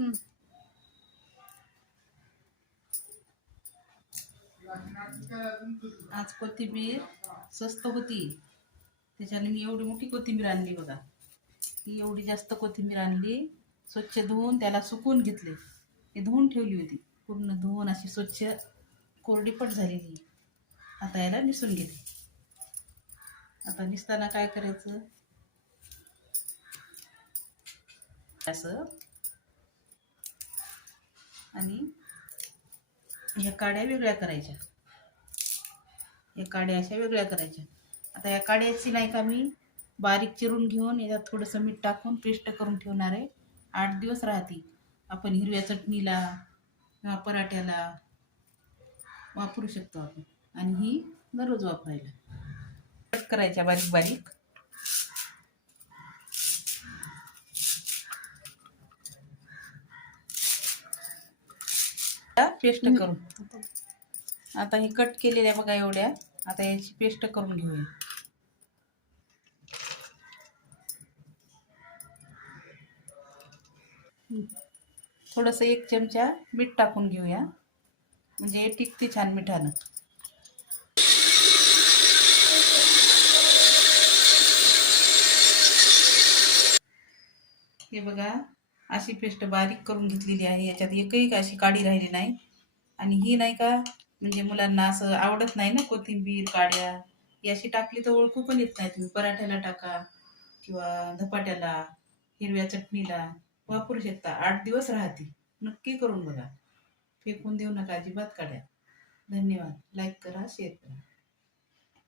हम्म. आज कोथिंबीर स्वस्त होती, त्याच्याने मी एवढी मोठी कोथिंबीर आणली बघा. ही एवढी जास्त कोथिंबीर आणली, स्वच्छ धुवून त्याला सुकून घेतले. हे धुवून ठेवली होती, पूर्ण धुवून अशी स्वच्छ कोरडीपट झालेली. आता याला निसून घेते. आता निसताना काय करायचं, असं आणि ह्या काड्या वेगळ्या करायच्या. या काड्या अशा वेगळ्या करायच्या. आता या काड्याची नाही का मी बारीक चिरून घेऊन याच्यात थोडंसं मीठ टाकून पेस्ट करून ठेवणार आहे. 8 दिवस राहते. आपण हिरव्या चटणीला किंवा पराठ्याला वापरू शकतो आपण. आणि ही दररोज वापरायला. कट करायच्या बारीक बारीक. पेस्ट करून आता हे कट केलेल्या बघा एवढ्या. आता याची पेस्ट करून घेऊया. थोडंसं 1 चमचा मीठ टाकून घेऊया, म्हणजे टिकते छान मिठानं. हे बघा अशी पेस्ट बारीक करून घेतलेली आहे. याच्यात एकही अशी काडी राहिली नाही. आणि ही नाही का म्हणजे मुलांना असं आवडत नाही ना कोथिंबीर काड्या, ही अशी टाकली तर ओळखू पण येत नाही. तुम्ही पराठ्याला टाका किंवा धपाट्याला, हिरव्या चटणीला वापरू शकता. 8 दिवस राहते. नक्की करून बघा. फेकून देऊ नका अजिबात काड्या. धन्यवाद. लाईक करा, शेअर करा.